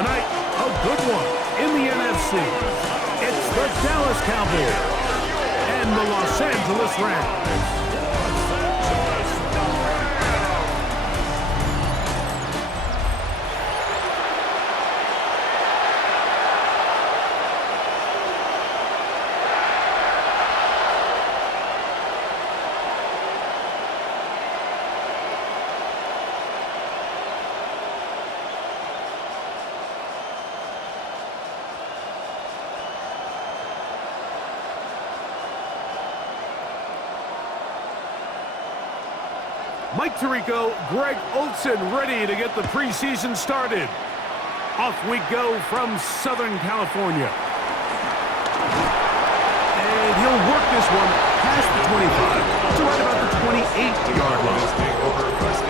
Tonight, a good one in the NFC. It's the Dallas Cowboys and the Los Angeles Rams. Mike Tirico, Greg Olsen ready to get the preseason started. Off we go from Southern California. And he'll work this one past the 25 to right about the 28-yard line.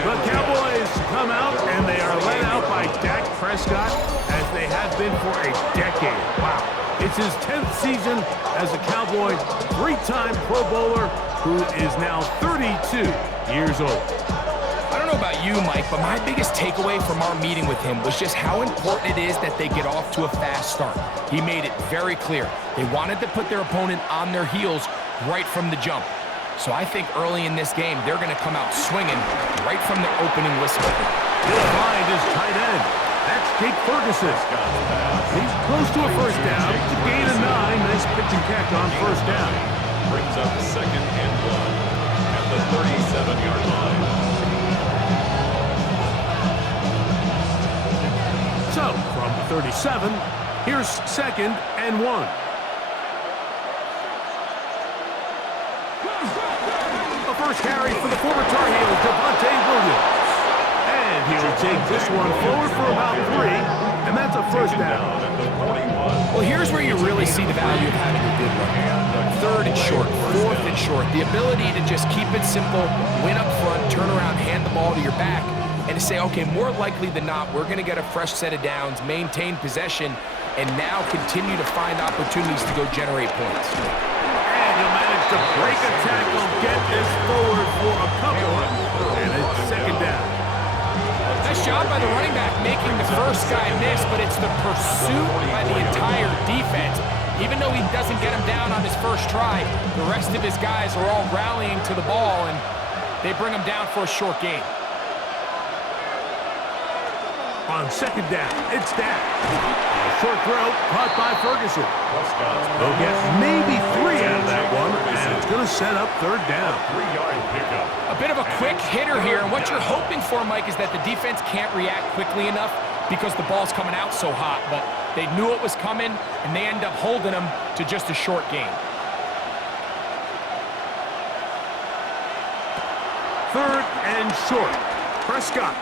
The Cowboys come out, and they are led out by Dak Prescott, as they have been for a decade. Wow. It's his 10th season as a Cowboy, three-time Pro Bowler, who is now 32 years old. I don't know about you, Mike, but my biggest takeaway from our meeting with him was just how important it is that they get off to a fast start. He made it very clear. They wanted to put their opponent on their heels right from the jump. So I think early in this game, they're going to come out swinging right from the opening whistle. He'll find his tight end. That's Jake Ferguson. He's close to a first down. It's a gain of 9. Nice pitch and catch on first down. Brings up 2nd and 1 at the 37-yard line. So, from the 37, here's 2nd and 1. The first carry for the former Tar Heel, Javonte Williams. And he'll take this one forward for about 3, and that's a first down. Well, here's where you really see the value of having a good run. 3rd and short, 4th and short. The ability to just keep it simple, win up front, turn around, hand the ball to your back, and to say, okay, more likely than not, we're going to get a fresh set of downs, maintain possession, and now continue to find opportunities to go generate points. And he'll manage to break a tackle, get this forward for a couple, and it's 2nd down. Nice job by the running back making the first guy miss, but it's the pursuit by the entire defense. Even though he doesn't get him down on his first try, the rest of his guys are all rallying to the ball, and they bring him down for a short gain. On 2nd down, it's Dak. A short throw caught by Ferguson. They'll get maybe 3 out of that one, and it's going to set up 3rd down. 3-yard pickup. A bit of a quick hitter here, and what you're hoping for, Mike, is that the defense can't react quickly enough because the ball's coming out so hot, but they knew it was coming, and they end up holding them to just a short gain. 3rd and short. Prescott.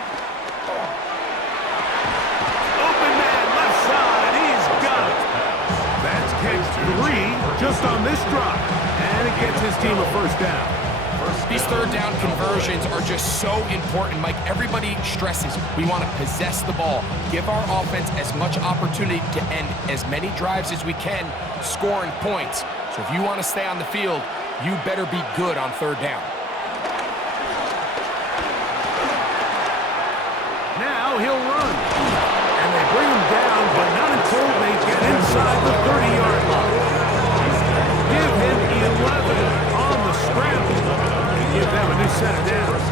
Open man, left side. He's got it. That's catch 3 just on this drive, and it gets his team a first down. These 3rd down conversions are just so important, Mike. Everybody stresses we want to possess the ball, give our offense as much opportunity to end as many drives as we can, scoring points. So if you want to stay on the field, you better be good on 3rd down. Now he'll run. And they bring him down, but not until they get inside the 30-yard line. Give him 11 on the scramble. Give them a new set of downs.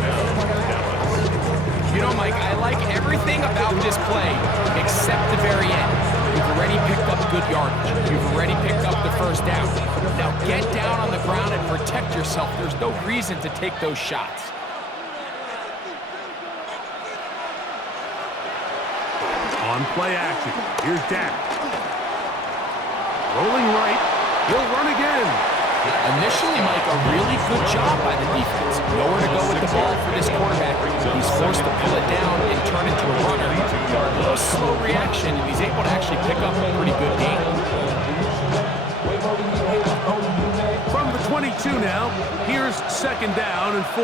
You know, Mike, I like everything about this play except the very end. You've already picked up good yardage. You've already picked up the first down. Now get down on the ground and protect yourself. There's no reason to take those shots. On play action, here's Dak. Rolling right, he'll run again. Initially, Mike, a really good job by the defense. Nowhere to go with the ball for this quarterback. He's forced to pull it down and turn into a runner. A little slow reaction, and he's able to actually pick up a pretty good gain. From the 22 now, here's 2nd down and 4.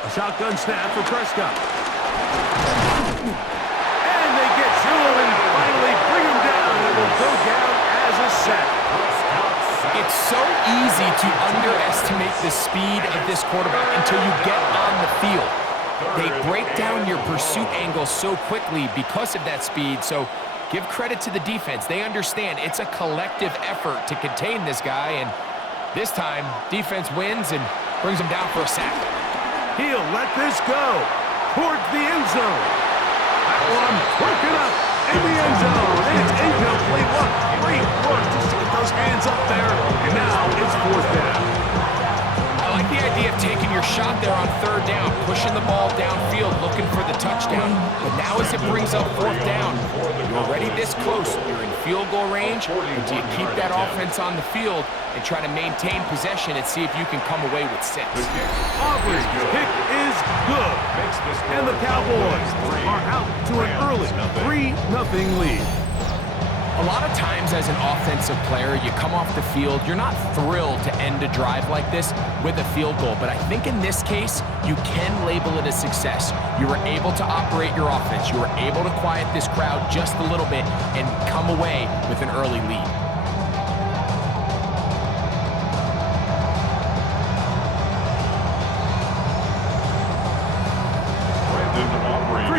A shotgun snap for Prescott. And they get to him and finally bring him down. It will go down as a sack. It's so easy to underestimate the speed of this quarterback until you get on the field. they break down your pursuit angle so quickly because of that speed. So give credit to the defense. They understand it's a collective effort to contain this guy, and this time, defense wins and brings him down for a sack. He'll let this go towards the end zone. That one broken up in the end zone. And it's incomplete. What great work just to get those hands up there. And now it's fourth down. I like the idea of taking your shot there on third down, pushing the ball downfield, looking for the touchdown. But now as it brings up fourth down, you're already this close. You're in field goal range. And do you keep that offense on the field and try to maintain possession and see if you can come away with 6? Aubrey's kick is good. And the Cowboys are out to an early 3-0 lead. A lot of times as an offensive player, you come off the field, you're not thrilled to end a drive like this with a field goal. But I think in this case, you can label it a success. You were able to operate your offense. You were able to quiet this crowd just a little bit and come away with an early lead.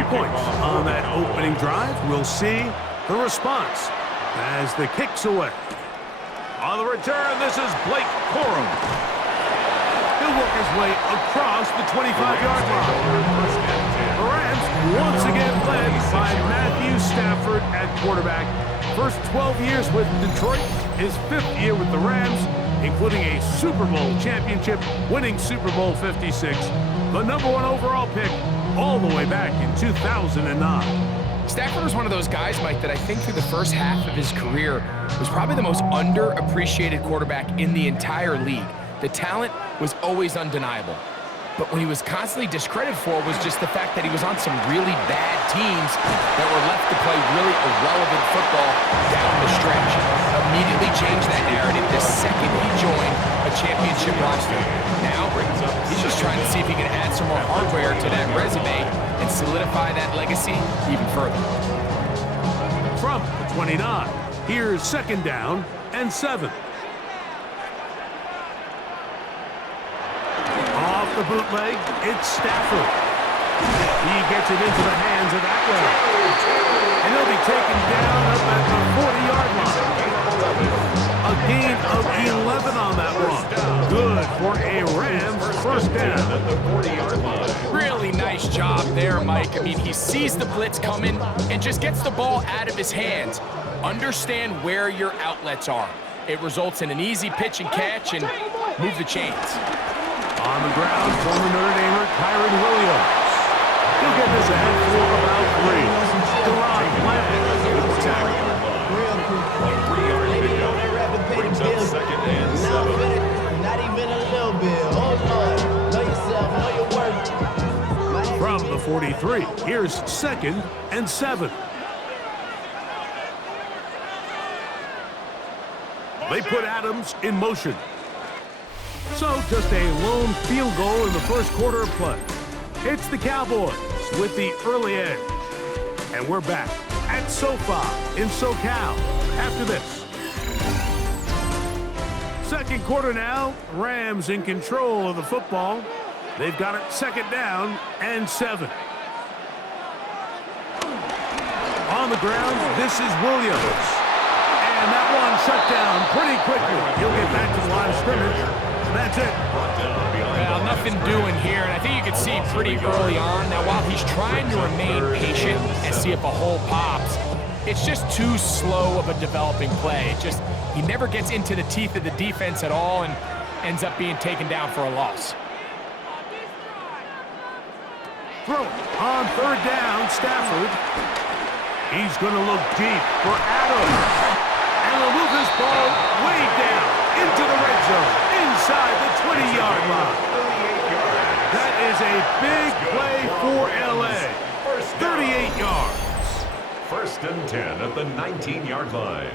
Points on that opening drive. We'll see the response as the kick's away. On the return, this is Blake Corum. He'll work his way across the 25-yard line. The Rams once again led by Matthew Stafford at quarterback. First 12 years with Detroit, his 5th year with the Rams, including a Super Bowl championship, winning Super Bowl 56, the #1 overall pick, all the way back in 2009. Stafford was one of those guys, Mike, that I think through the first half of his career was probably the most underappreciated quarterback in the entire league. The talent was always undeniable. But what he was constantly discredited for was just the fact that he was on some really bad teams that were left to play really irrelevant football down the stretch. Immediately changed that narrative the second he joined a championship roster. Now, he's just trying to see if he can add some more hardware to that resume and solidify that legacy even further. From the 29, here's 2nd down and 7. Off the bootleg, it's Stafford. He gets it into the hands of Atwell. And he'll be taken down up at the 40-yard line. A gain of 11 on that one. Good for a Rams first down. At the 40-yard line. Really nice job there, Mike. I mean, he sees the blitz coming and just gets the ball out of his hands. Understand where your outlets are. It results in an easy pitch and catch and move the chains. On the ground, former Notre Damer Kyron Williams. He'll get this ahead for about 3. Deron Bland with the tackle. A 3-yard pickup brings up 2nd and 7. Not even a little bit. Oh, Lord. Know yourself, know your work. From the 43, here's 2nd and 7. They put Adams in motion. So just a lone field goal in the first quarter of play. It's the Cowboys with the early edge. And we're back at SoFi in SoCal after this. Second quarter now, Rams in control of the football. They've got it 2nd down and 7. On the ground, this is Williams. And that one shut down pretty quickly. He'll get back to the line of scrimmage. That's it. Well, nothing doing here, and I think you can see pretty early on. Now, while he's trying to remain patient and see if a hole pops, it's just too slow of a developing play. He never gets into the teeth of the defense at all and ends up being taken down for a loss. Throw on 3rd down, Stafford. He's going to look deep for Adams. And he'll move this ball way down into the red zone, inside the 20-yard line. That is a big play for L.A. 38 yards. 1st and 10 at the 19-yard line.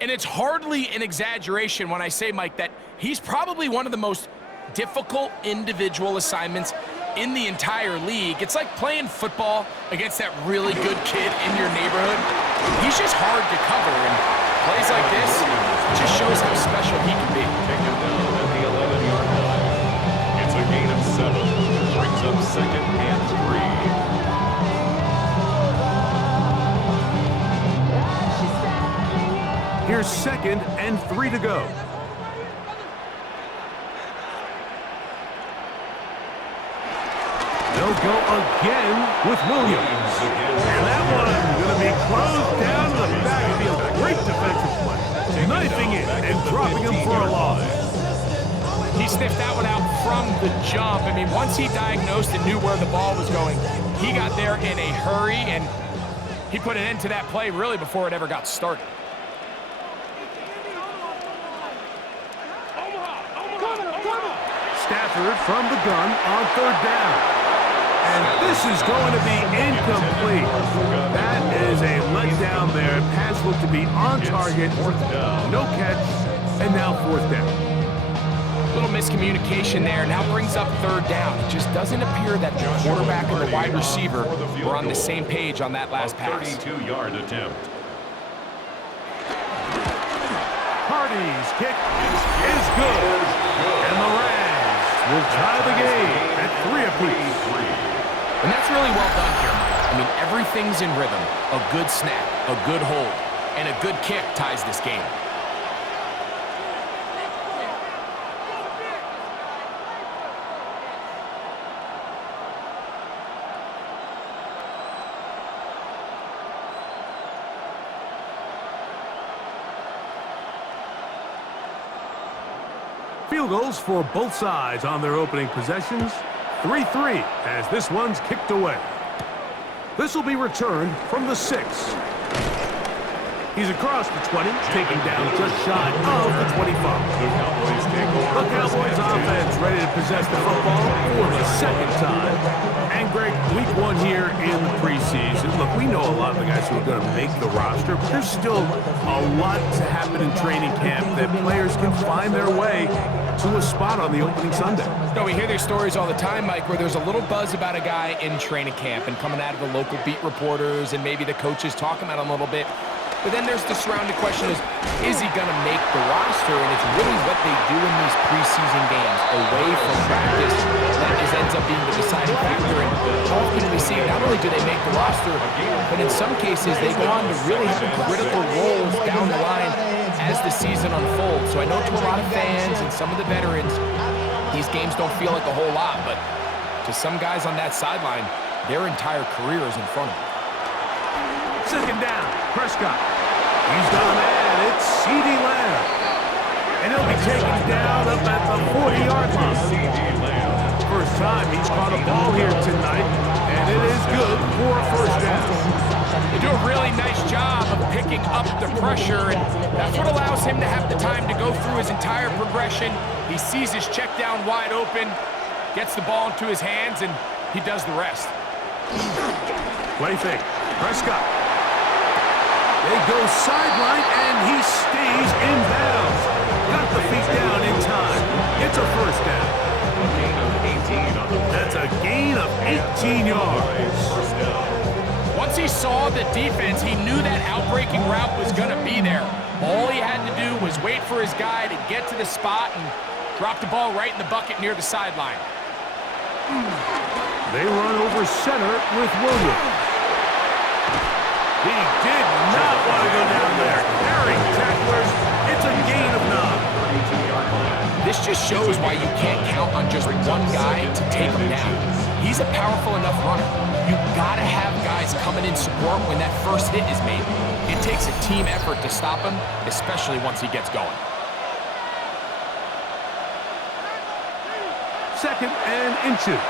And it's hardly an exaggeration when I say, Mike, that he's probably one of the most difficult individual assignments in the entire league. It's like playing football against that really good kid in your neighborhood. He's just hard to cover, and plays like this just shows how special he can be. Take him down at the 11-yard line. It's a gain of 7. Brings up 2nd and 3. Here's 2nd and 3 to go. They'll go again with Williams. And that one's going to be closed down to the backfield. Great defensive play. Knifing it and dropping him for a loss. He sniffed that one out from the jump. I mean, once he diagnosed and knew where the ball was going, he got there in a hurry, and he put an end to that play really before it ever got started. Stafford from the gun on 3rd down. And this is going to be incomplete. That is a letdown there. Pass looked to be on target. No catch. And now 4th down. Little miscommunication there. Now brings up 3rd down. It just doesn't appear that the quarterback and the wide receiver were on the same page on that last pass. 32-yard attempt. Hardy's kick is good. And the Rams will tie the game at 3 apiece. And that's really well done here, Mike. I mean, everything's in rhythm. A good snap, a good hold, and a good kick ties this game. Field goals for both sides on their opening possessions. 3-3 as this one's kicked away. This will be returned from the 6. He's across the 20, taking down just shy of the 25. The Cowboys offense ready to possess the football for the 2nd time. And Greg, week 1 here in the preseason. Look, we know a lot of the guys who are going to make the roster, but there's still a lot to happen in training camp that players can find their way to a spot on the opening Sunday. No, we hear these stories all the time, Mike, where there's a little buzz about a guy in training camp and coming out of the local beat reporters and maybe the coaches talking about him a little bit. But then there's the surrounding question is he going to make the roster? And it's really what they do in these preseason games away from practice that ends up being the deciding factor. And often we see not only do they make the roster, but in some cases they go on to really have critical roles down the line as the season unfolds. So I know to a lot of fans and some of the veterans, these games don't feel like a whole lot, but to some guys on that sideline, their entire career is in front of them. 2nd down, Prescott. He's got a man, it's CeeDee Lamb. And he'll be taken down up at the 40-yard line. First time he's caught a ball here tonight, and it is good for a 1st down. They do a really nice job of picking up the pressure, and that's what allows him to have the time to go through his entire progression. He sees his check down wide open, gets the ball into his hands, and he does the rest. Play fake, Prescott. They go sideline, and he stays in bounds. Got the feet down in time. It's a 1st down. A gain of 18 on the play. That's a gain of 18 yards. 1st down. Once he saw the defense, he knew that outbreaking route was going to be there. All he had to do was wait for his guy to get to the spot and drop the ball right in the bucket near the sideline. They run over center with Williams. He did not want to go down there. Carrying tacklers. It's a gain of 9. This just shows why you can't count on just one guy to take him down. He's a powerful enough runner. You've got to have guys coming in support when that first hit is made. It takes a team effort to stop him, especially once he gets going. 2nd and inches.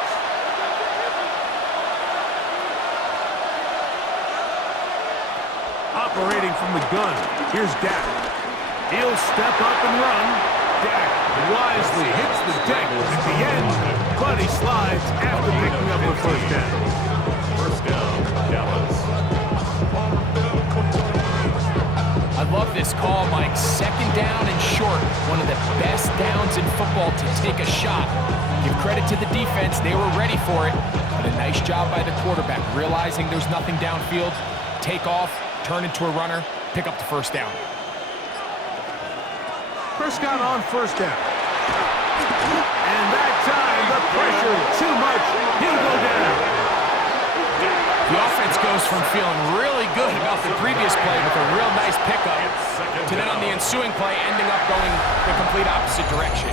Operating from the gun, here's Dak. He'll step up and run. Dak wisely hits the deck at the end, but he slides after picking up the 1st down. 1st down, Dallas. I'd love love this call, Mike. Second down and short. One of the best downs in football to take a shot. Give credit to the defense. They were ready for it. But a nice job by the quarterback, realizing there's nothing downfield. Take off, turn into a runner, pick up the first down. Prescott on first down. And that time, the pressure, too much. He'll go down. The offense goes from feeling really good about the previous play with a real nice pickup to then on the ensuing play ending up going the complete opposite direction.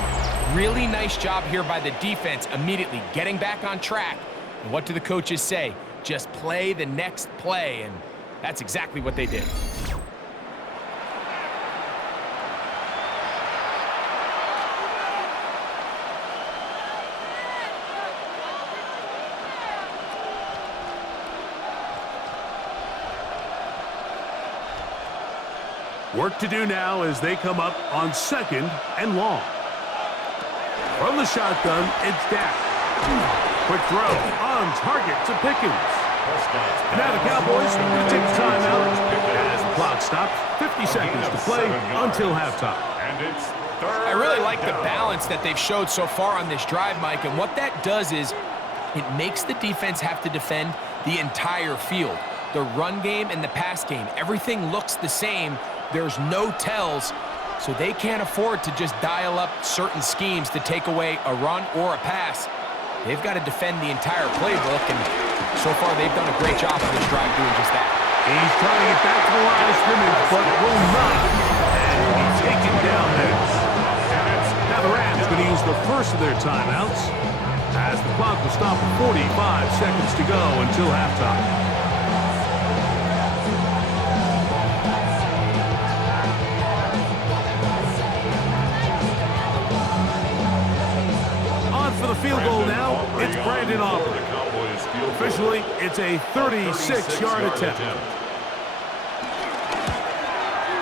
Really nice job here by the defense, immediately getting back on track. And what do the coaches say? Just play the next play, and that's exactly what they did. Work to do now as they come up on second and long. From the shotgun, it's Dak. Quick throw on target to Pickens. And now the Cowboys will take a timeout as the clock stops. 50 seconds to play until halftime. I really like the balance that they've showed so far on this drive, Mike, and what that does is it makes the defense have to defend the entire field. The run game and the pass game, everything looks the same. There's no tells, so they can't afford to just dial up certain schemes to take away a run or a pass. They've got to defend the entire playbook, and so far they've done a great job on this drive doing just that. He's trying to get back to the line of scrimmage, but will not. And he's taken down there. Now the Rams going to use the first of their timeouts as the clock will stop at 45 seconds to go until halftime. For the field goal now, it's Brandon Aubrey. Officially, it's a 36-yard attempt.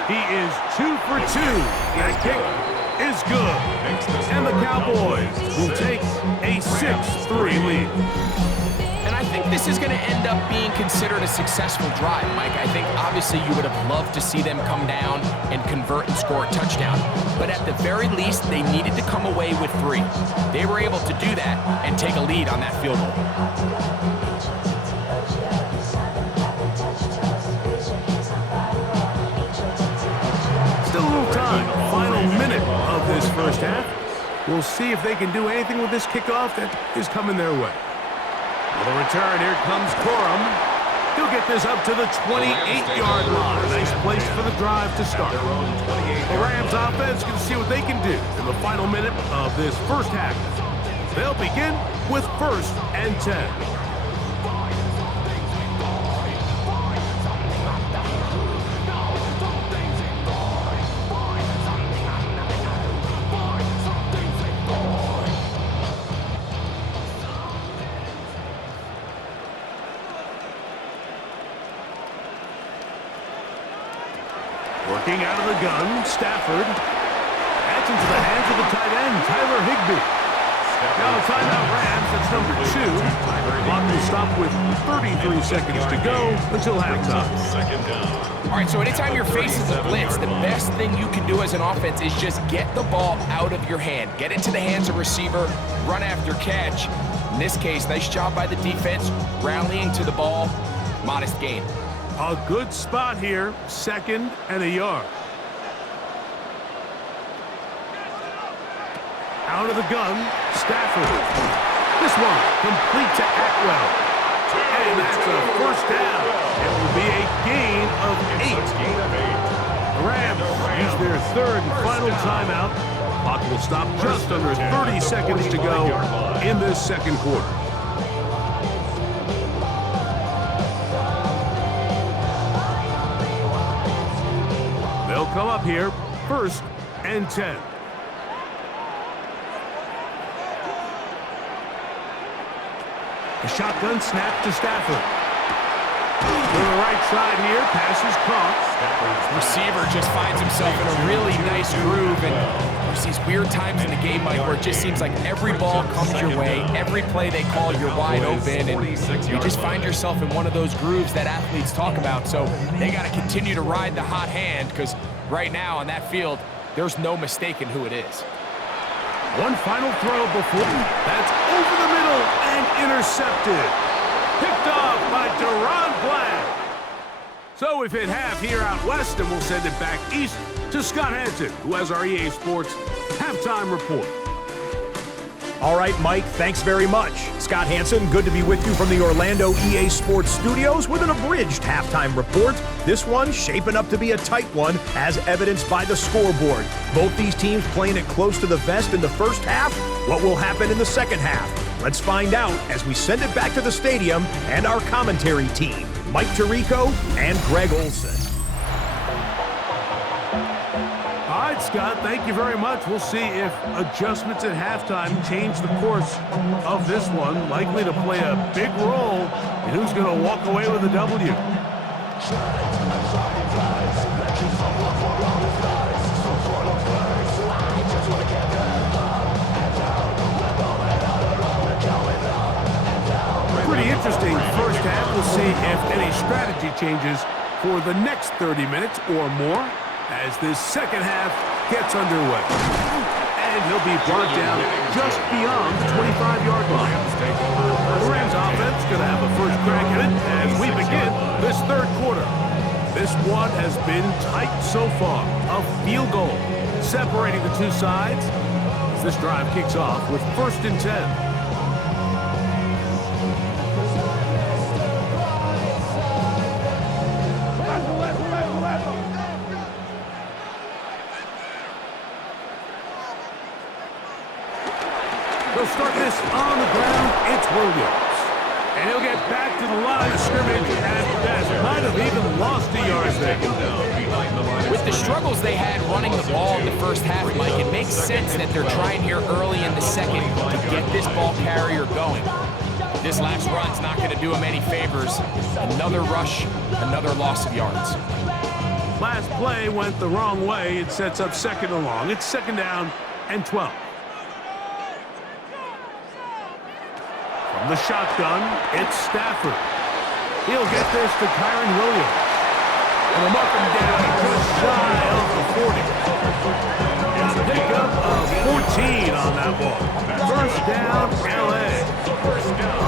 He is 2 for 2. That kick is good. And the Cowboys will take a 6-3 lead. And I think this is going to end up being considered a successful drive, Mike. I think obviously you would have loved to see them come down and convert and score a touchdown. But at the very least, they needed to come away with 3. They were able to do that and take a lead on that field goal. Still a little time. Final minute of this first half. We'll see if they can do anything with this kickoff that is coming their way. With a return, here comes Corum. He'll get this up to the 28-yard line. Nice place for the drive to start. The Rams offense can see what they can do in the final minute of this first half. They'll begin with 1st and 10. Working out of the gun, Stafford. That's into the hands of the tight end, Tyler Higbee. Now timeout Rams, that's number 2. Clock will stop with 33 seconds to go until halftime. All right, so anytime you're facing the blitz, the best thing you can do as an offense is just get the ball out of your hand. Get into the hands of receiver, run after catch. In this case, nice job by the defense, rallying to the ball, modest gain. A good spot here, 2nd and a yard. Out of the gun, Stafford. This one complete to Atwell. And that's a first down. It will be a gain of 8. The Rams use their 3rd and final timeout. Clock will stop just under 30 seconds to go in this second quarter. They'll come up here, 1st and 10. A shotgun snap to Stafford. To the right side here, pass is caught. Receiver just finds himself in a really nice groove, and there's these weird times in the game, Mike, where it just seems like every ball comes your way, every play they call, you're wide open, and you just find yourself in one of those grooves that athletes talk about. So they got to continue to ride the hot hand, because Right now on that field, there's no mistaking who it is. One final throw before. That's over the middle and intercepted. Picked off by Deron Bland. So we've hit half here out west, and we'll send it back east to Scott Hanson, who has our EA Sports halftime report. All right, Mike, thanks very much. Scott Hanson, good to be with you from the Orlando EA Sports Studios with an abridged halftime report. This one shaping up to be a tight one, as evidenced by the scoreboard. Both these teams playing it close to the vest in the first half. What will happen in the second half? Let's find out as we send it back to the stadium and our commentary team, Mike Tirico and Greg Olson. All right, Scott, thank you very much. We'll see if adjustments at halftime change the course of this one. Likely to play a big role in who's going to walk away with a W. Pretty interesting first half. We'll see if any strategy changes for the next 30 minutes or more as this second half gets underway. And he'll be brought down just beyond the 25-yard line. The Rams offense going to have a first crack at it as we begin this third quarter. This one has been tight so far. A field goal separating the two sides as this drive kicks off with 1st and 10. They'll start this on the ground. It's Williams. And he'll get back to the line of scrimmage at best. Might have even lost a yard there. With the struggles they had running the ball in the first half, Mike, it makes sense that they're trying here early in the second to get this ball carrier going. This last run's not going to do him any favors. Another rush, another loss of yards. Last play went the wrong way. It sets up second and long. It's 2nd down and 12. From the shotgun, it's Stafford. He'll get this to Kyron Williams. And they'll mark him down just shy of the 40. It's a pickup of 14 on that ball. First down, LA. First down.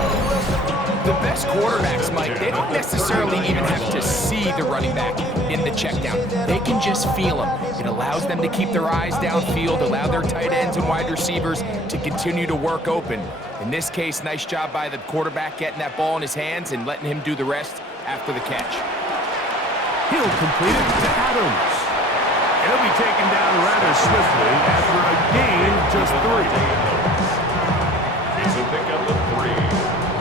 The best quarterbacks, Mike, they don't necessarily even have to see the running back in the check down. They can just feel him. It allows them to keep their eyes downfield, allow their tight ends and wide receivers to continue to work open. In this case, nice job by the quarterback getting that ball in his hands and letting him do the rest after the catch. He'll complete it to Adams. He'll be taken down rather swiftly after a gain of just 3. It's a pickup of 3.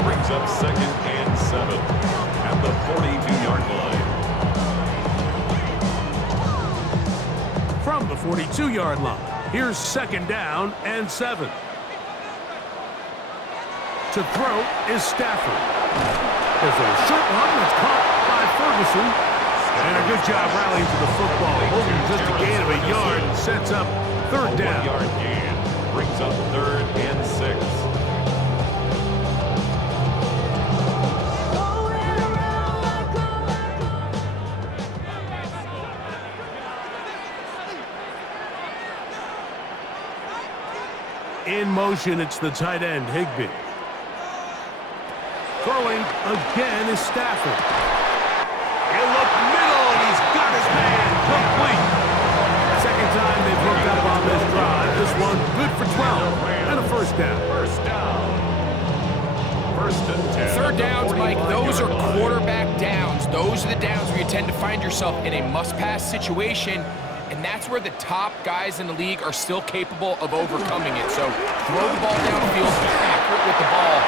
Brings up 2nd and 7 at the 42-yard line. From the 42-yard line, here's 2nd down and 7. To throw is Stafford. There's a short one that's caught by Ferguson. And a good job rallying to the football. Holding just a gain of a yard and sets up 3rd down. 1-yard gain. Brings up 3rd and 6. In motion, it's the tight end, Higbee. Throwing again is Stafford. He'll look middle, and he's got his man complete. Second time they've hooked up on this drive. This one good for 12 and a first down. First down. 1st and 10. 3rd downs, Mike, those are quarterback downs. Those are the downs where you tend to find yourself in a must-pass situation, and that's where the top guys in the league are still capable of overcoming it. So throw the ball downfield, be accurate with the ball.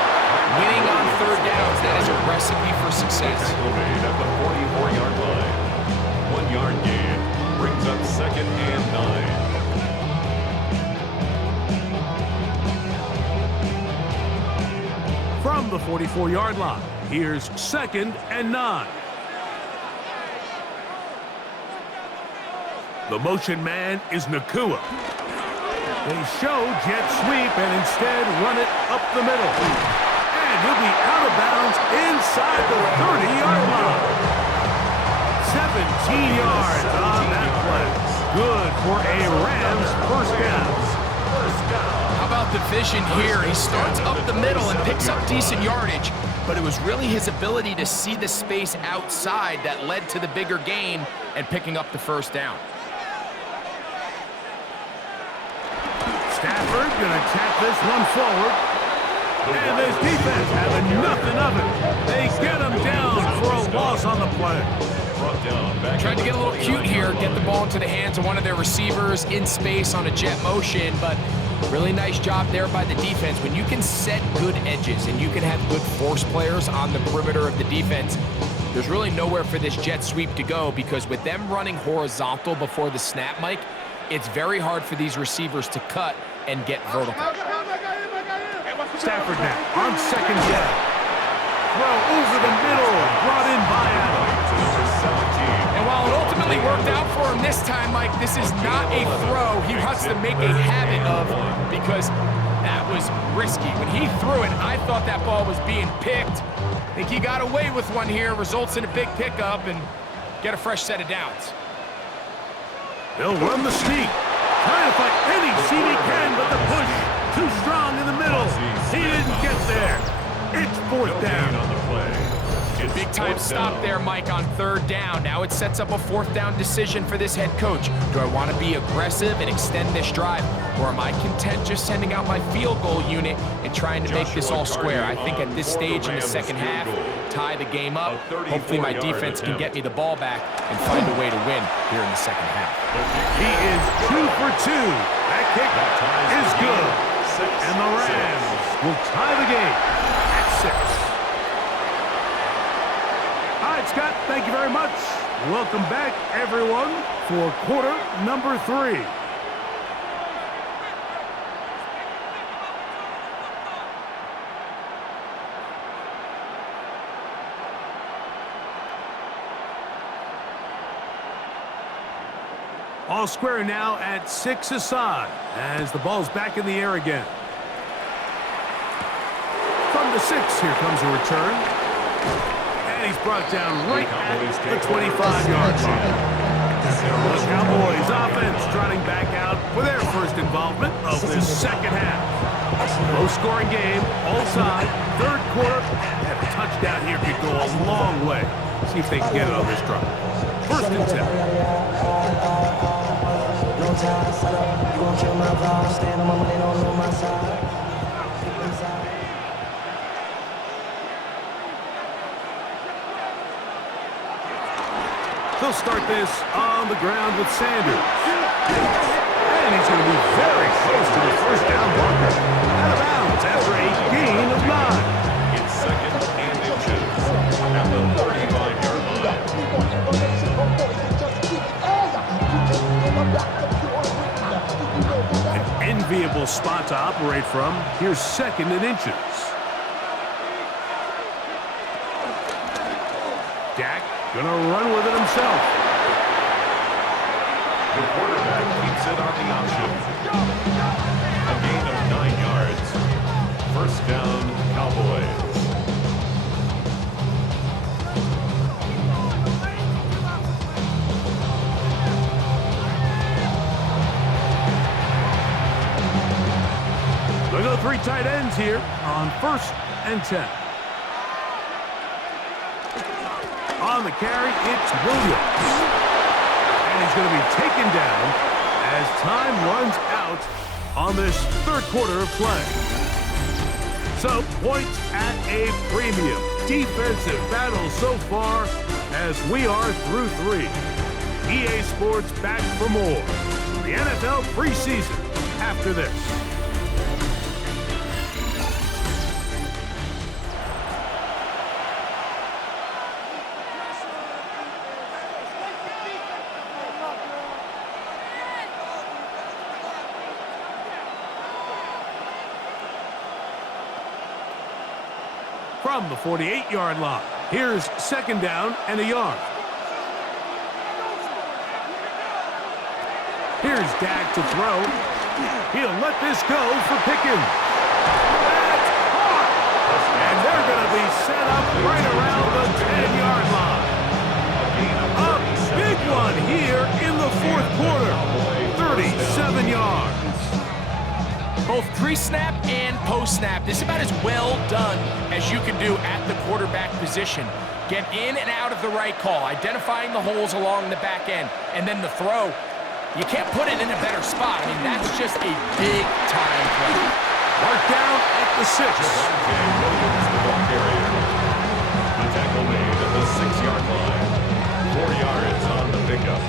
Winning on 3rd downs, that is a recipe for success. Tackle made at the 44-yard line. 1-yard gain. Brings up 2nd and 9. From the 44-yard line, here's 2nd and 9. The motion man is Nakua. They show jet sweep and instead run it up the middle. And he'll be out of bounds inside the 30-yard line. 17 yards on that play. Good for a Rams first down. How about the vision here? He starts up the middle and picks up decent yardage, but it was really his ability to see the space outside that led to the bigger gain and picking up the first down. Stafford gonna tap this one forward. And this defense having nothing of it. They get him down for a loss on the play. Tried to get a little cute here, get the ball into the hands of one of their receivers in space on a jet motion, but really nice job there by the defense. When you can set good edges and you can have good force players on the perimeter of the defense, there's really nowhere for this jet sweep to go, because with them running horizontal before the snap, Mike, it's very hard for these receivers to cut and get vertical. Stafford now on second down. Throw over the middle, brought in by Adams. And while it ultimately worked out for him this time, Mike, this is not a throw he wants to make a habit of, because that was risky. When he threw it, I thought that ball was being picked. I think he got away with one here, results in a big pickup and get a fresh set of downs. He'll run the sneak. Trying to find any seam he can, but the push too strong in the middle. He didn't get there. It's fourth down on the play. Big time stop there, Mike, on third down. Now it sets up a fourth down decision for this head coach. Do I want to be aggressive and extend this drive, or am I content just sending out my field goal unit and trying to make this all square? I think at this stage in the second half, tie the game up. Hopefully my defense can get me the ball back and find a way to win here in the second half. He is 2 for 2. That kick is good. And the Rams will tie the game at 6. All right, Scott, thank you very much. Welcome back, everyone, for quarter number 3. All square now at 6 aside as the ball's back in the air again. From the 6, here comes a return. And he's brought down right at the 25-yard line. The Cowboys offense trotting back out for their first involvement of this second half. Low-scoring game, all side, third quarter, and a touchdown here could go a long way. See if they can get it on this drive. First and 10. You gon' kill my vibe, stand on my money, don't know my side. They'll start this on the ground with Sanders. And he's going to be very close to the first down marker. Out of bounds after a gain of 9. It's second and inches at the 35-yard line. An enviable spot to operate from. Here's second and inches. Dak gonna run with it himself. The quarterback keeps it on the option. A gain of 9 yards. First down, Cowboys. Look at the 3 tight ends here on first and 10. On the carry, it's Williams. And he's going to be taken down as time runs out on this third quarter of play. So, points at a premium. Defensive battle so far as we are through 3. EA Sports back for more. The NFL preseason after this. From the 48-yard line, here's second down and a yard. Here's Dak to throw. He'll let this go for Pickens. That's caught! And they're going to be set up right around the 10-yard line. A one here in the fourth quarter. 37 yards. Both pre-snap and post-snap, this is about as well done as you can do at the quarterback position. Get in and out of the right call, identifying the holes along the back end, and then the throw. You can't put it in a better spot. I mean, that's just a big-time play. Mark down at the 6. Javonte Williams, the ball carrier. The tackle made at the 6-yard line. 4 yards on the pickup.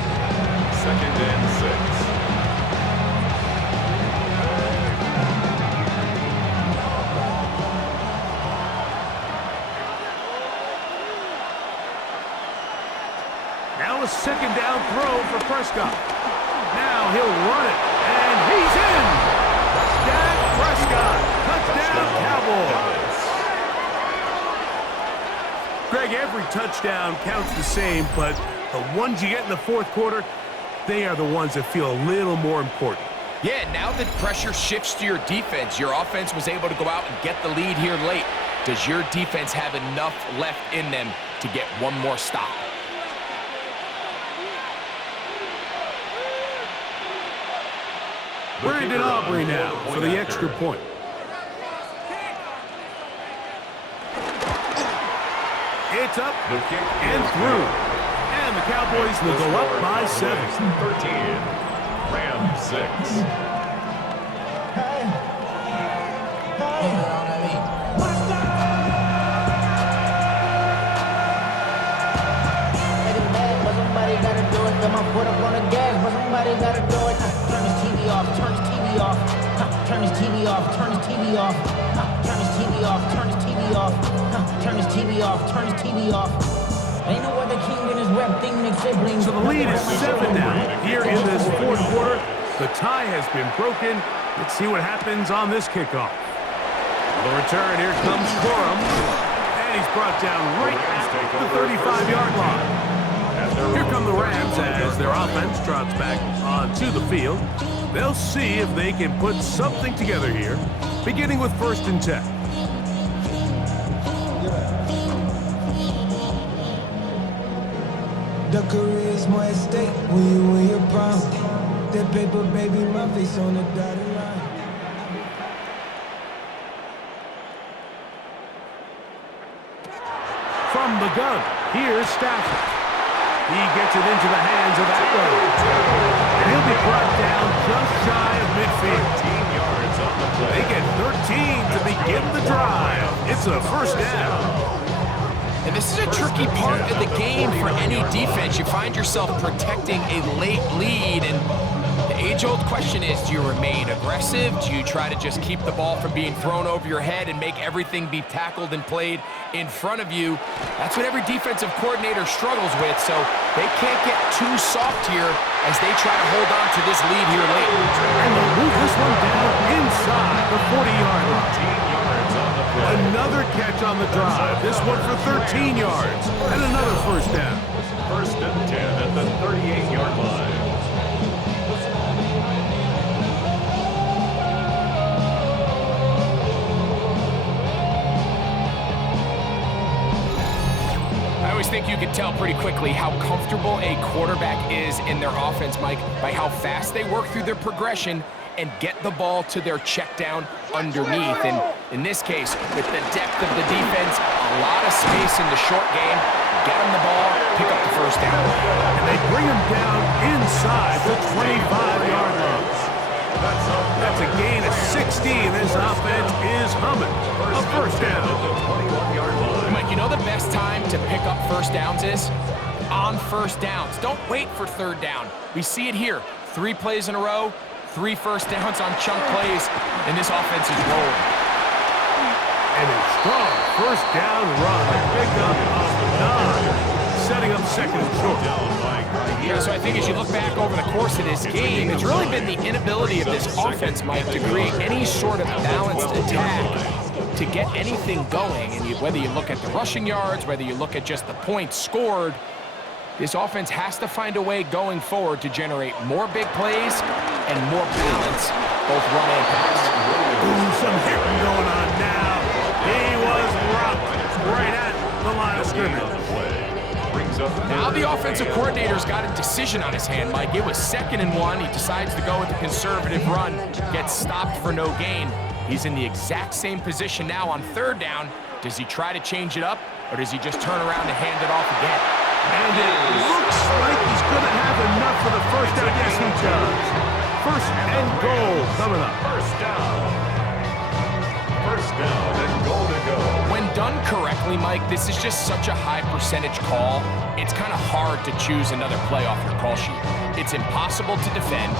2nd and 6. Now a 2nd down throw for Prescott. Now he'll run it, and he's in! Dak Prescott, touchdown Cowboys! Greg, every touchdown counts the same, but the ones you get in the fourth quarter, they are the ones that feel a little more important. Yeah, now that pressure shifts to your defense, your offense was able to go out and get the lead here late. Does your defense have enough left in them to get one more stop? Brandon Aubrey now for the extra point. It's up and through. And the Cowboys will go up by 7. 13. Rams 6. Somebody gotta do it. Got my foot up on the gas, but somebody gotta do it. Turn his TV off. Turn his TV off. Turn his TV off. Turn his TV off. Turn his TV off. Turn his TV off. Turn his TV off. Turn his TV off. Ain't no other king in his rep thing than siblings. So the lead is 7 now. Here in this fourth quarter, the tie has been broken. Let's see what happens on this kickoff. The return, here comes Corum. And he's brought down right at the 35-yard line. Here come the Rams as their offense trots back onto the field. They'll see if they can put something together here, beginning with 1st and 10. The career's more at stake when you win your prime. That paper, baby, my face on the dotted line. From the gun, here's Stafford. He gets it into the hands of Eckler. And he'll be brought down just shy of midfield. 13 yards on the play. They get 13 to begin the drive. It's a 1st down. And this is a tricky part of the game for any defense. You find yourself protecting a late lead, and the age-old question is, do you remain aggressive? Do you try to just keep the ball from being thrown over your head and make everything be tackled and played in front of you? That's what every defensive coordinator struggles with, so they can't get too soft here as they try to hold on to this lead here late. And they'll move this one down inside the 40-yard line. Another catch on the drive. This one for 13 yards. And another 1st down. 1st and 10 at the 38-yard line. I always think you can tell pretty quickly how comfortable a quarterback is in their offense, Mike, by how fast they work through their progression and get the ball to their check down underneath. And in this case, with the depth of the defense, a lot of space in the short game, get them the ball, pick up the 1st down. And they bring him down inside the 25-yard line. That's a gain of 16. This offense is humming. A 1st down. Mike, you know the best time to pick up 1st downs is? On 1st downs. Don't wait for 3rd down. We see it here. 3 plays in a row, 3 1st downs on chunk plays, and this offense is rolling. And a strong 1st down run. A pickup of 9. Setting up 2nd and short. Yeah, so I think as you look back over the course of this game, it's really been the inability of this offense, Mike, to create any sort of balanced attack to get anything going. And whether you look at the rushing yards, whether you look at just the points scored, this offense has to find a way going forward to generate more big plays and more balance, both run and pass. Ooh, some hitting going on now. He was rocked right at the line of scrimmage. Brings Now the offensive coordinator's got a decision on his hand, Mike. It was 2nd and 1. He decides to go with the conservative run, gets stopped for no gain. He's in the exact same position now on 3rd down. Does he try to change it up, or does he just turn around and hand it off again? And it looks like he's going to have enough for the first down. Yes, he does. 1st and goal coming up. First down and goal to go. When done correctly, Mike, this is just such a high percentage call. It's kind of hard to choose another play off your call sheet. It's impossible to defend.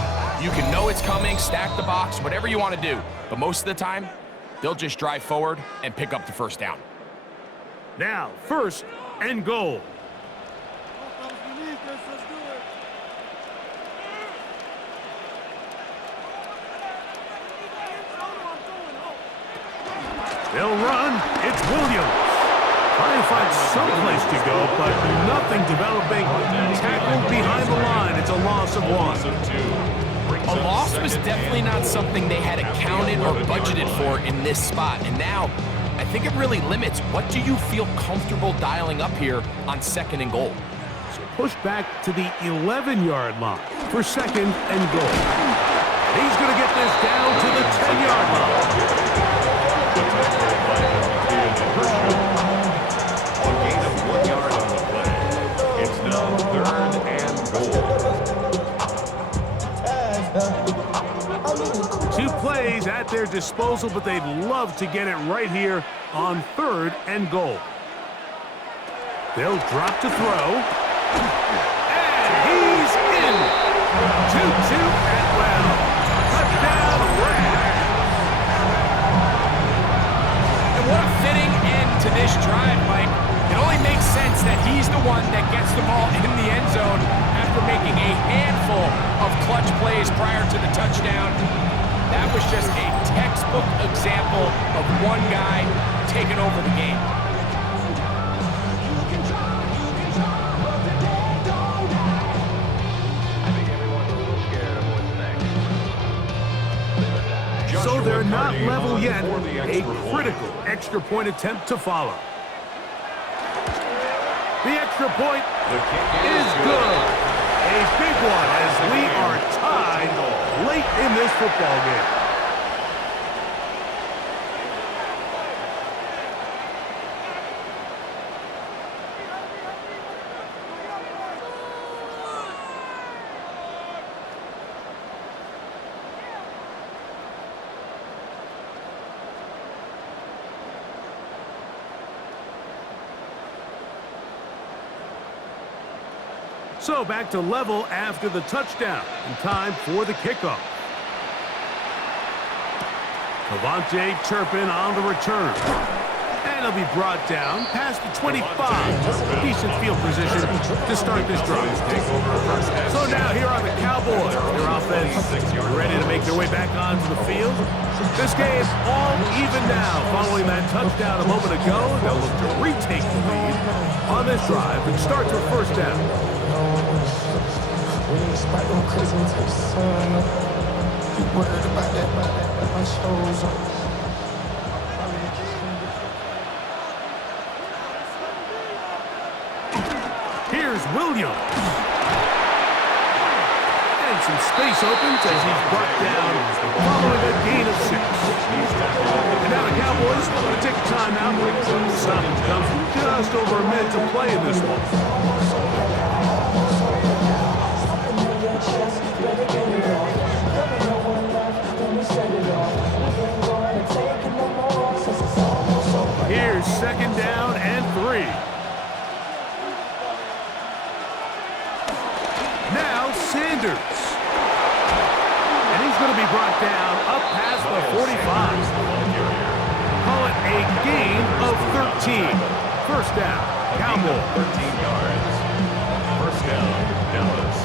You can know it's coming, stack the box, whatever you want to do. But most of the time, they'll just drive forward and pick up the 1st down. Now, 1st and goal. They'll run. It's Williams. Trying to find some place to go, but nothing developing. Tackled behind the line. It's a loss of 1. A loss was definitely not something they had accounted or budgeted for in this spot. And now, I think it really limits what do you feel comfortable dialing up here on 2nd and goal. So push back to the 11-yard line for 2nd and goal. And he's going to get this down to the 10-yard line. A gain of 1 yard on the play. It's now 3rd and goal. 2 plays at their disposal, but they'd love to get it right here on 3rd and goal. They'll drop to throw. And he's in. 2-2 and well. Touchdown, Rams. And what a fitting end to this drive, Mike. It only makes sense that he's the one that gets the ball in the end zone after making a handful of clutch plays prior to the touchdown. That was just a textbook example of one guy taking over the game. So they're not level yet. A critical extra point attempt to follow. The extra point is good. A big one as we are tied late in this football game. So back to level after the touchdown, and time for the kickoff. Cavante Turpin on the return. And he'll be brought down past the 25. Decent field position to start this drive. So now here are the Cowboys. Their offense ready to make their way back onto the field. This game all even now. Following that touchdown a moment ago, they'll look to retake the lead on this drive and start their 1st down. Here's Williams. And some space opens as he's brought down following a gain of 6. And now the Cowboys going to take a timeout. Stoppage comes from just over a minute to play in this one. Here's 2nd down and 3. Now Sanders. And he's going to be brought down up past the 45. Call it a gain of 13. 1st down, Cowboys. 13 yards. 1st down, Dallas.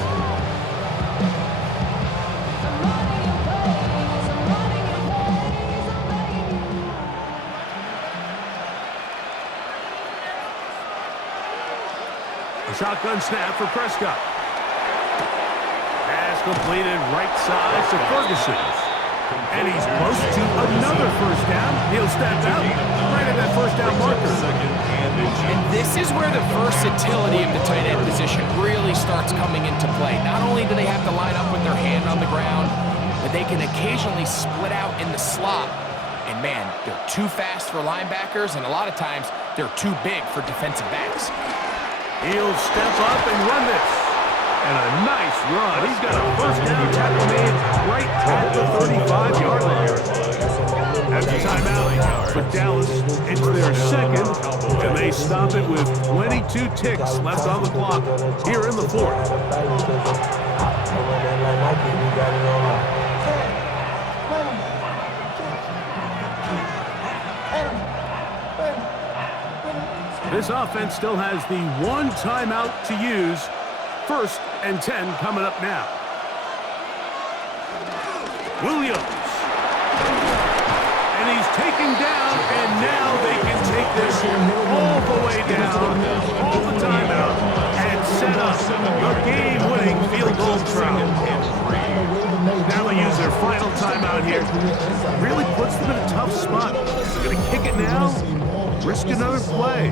Shotgun snap for Prescott. Pass completed right side to Ferguson. And he's close to another first down. He'll step out right at that first down marker. And this is where the versatility of the tight end position really starts coming into play. Not only do they have to line up with their hand on the ground, but they can occasionally split out in the slot. And man, they're too fast for linebackers, and a lot of times they're too big for defensive backs. He'll step up and run this. And a nice run. He's got a first down tackle made right at the 35-yard line. After timeout for Dallas, it's their second, and they stop it with 22 ticks left on the clock here in the fourth. This offense still has the one timeout to use. 1st and 10 coming up now. Williams. And he's taken down, and now they can take this all the way down, all the timeout, and set up a game-winning field goal try. Now they use their final timeout here. Really puts them in a tough spot. They're going to kick it now, risk another play.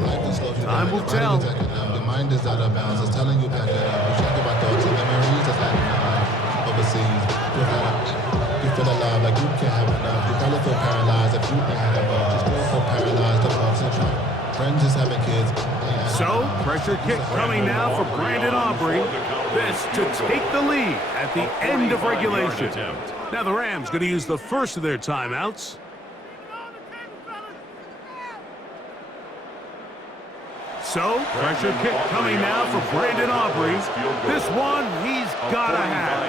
Time will tell. The mind is out of bounds. It's telling you back up. You think about thoughts and memories that's happening overseas. You feel alive like you can't have enough. You probably feel paralyzed if you ain't had enough. You still feel paralyzed above syndrome. Friends just having kids. So, pressure kick coming now for Brandon Aubrey. This to take the lead at the end of regulation. Now the Rams going to use the first of their timeouts. So, pressure kick coming now for Brandon Aubrey. This one, he's got to have.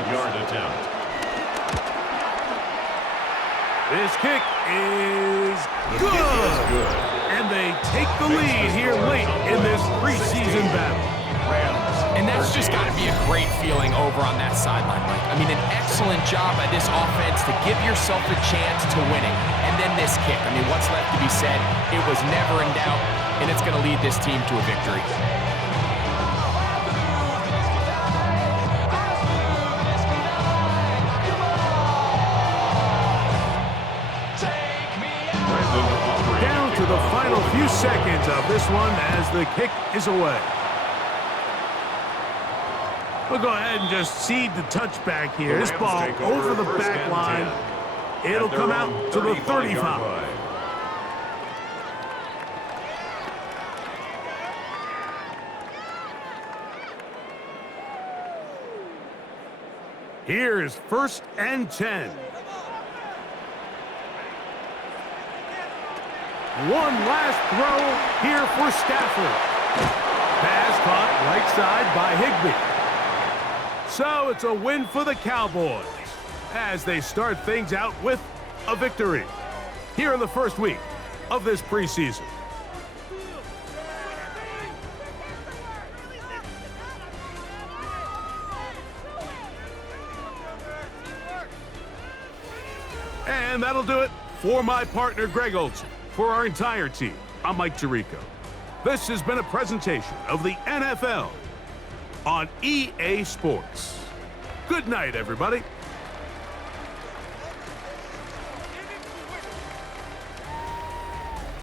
This kick is good. And they take the lead here late in this preseason battle. And that's just got to be a great feeling over on that sideline, Mike. I mean, an excellent job by this offense to give yourself a chance to winning. And then this kick. I mean, what's left to be said? It was never in doubt, and it's going to lead this team to a victory. Down to the final few seconds of this one as the kick is away. We'll go ahead and just cede the touchback here. This ball over the back line. It'll come out to the 35. Here's 1st and 10. One last throw here for Stafford. Pass caught right side by Higbee. So it's a win for the Cowboys as they start things out with a victory here in the first week of this preseason. And that'll do it for my partner, Greg Olson. For our entire team, I'm Mike Tirico. This has been a presentation of the NFL on EA Sports. Good night, everybody.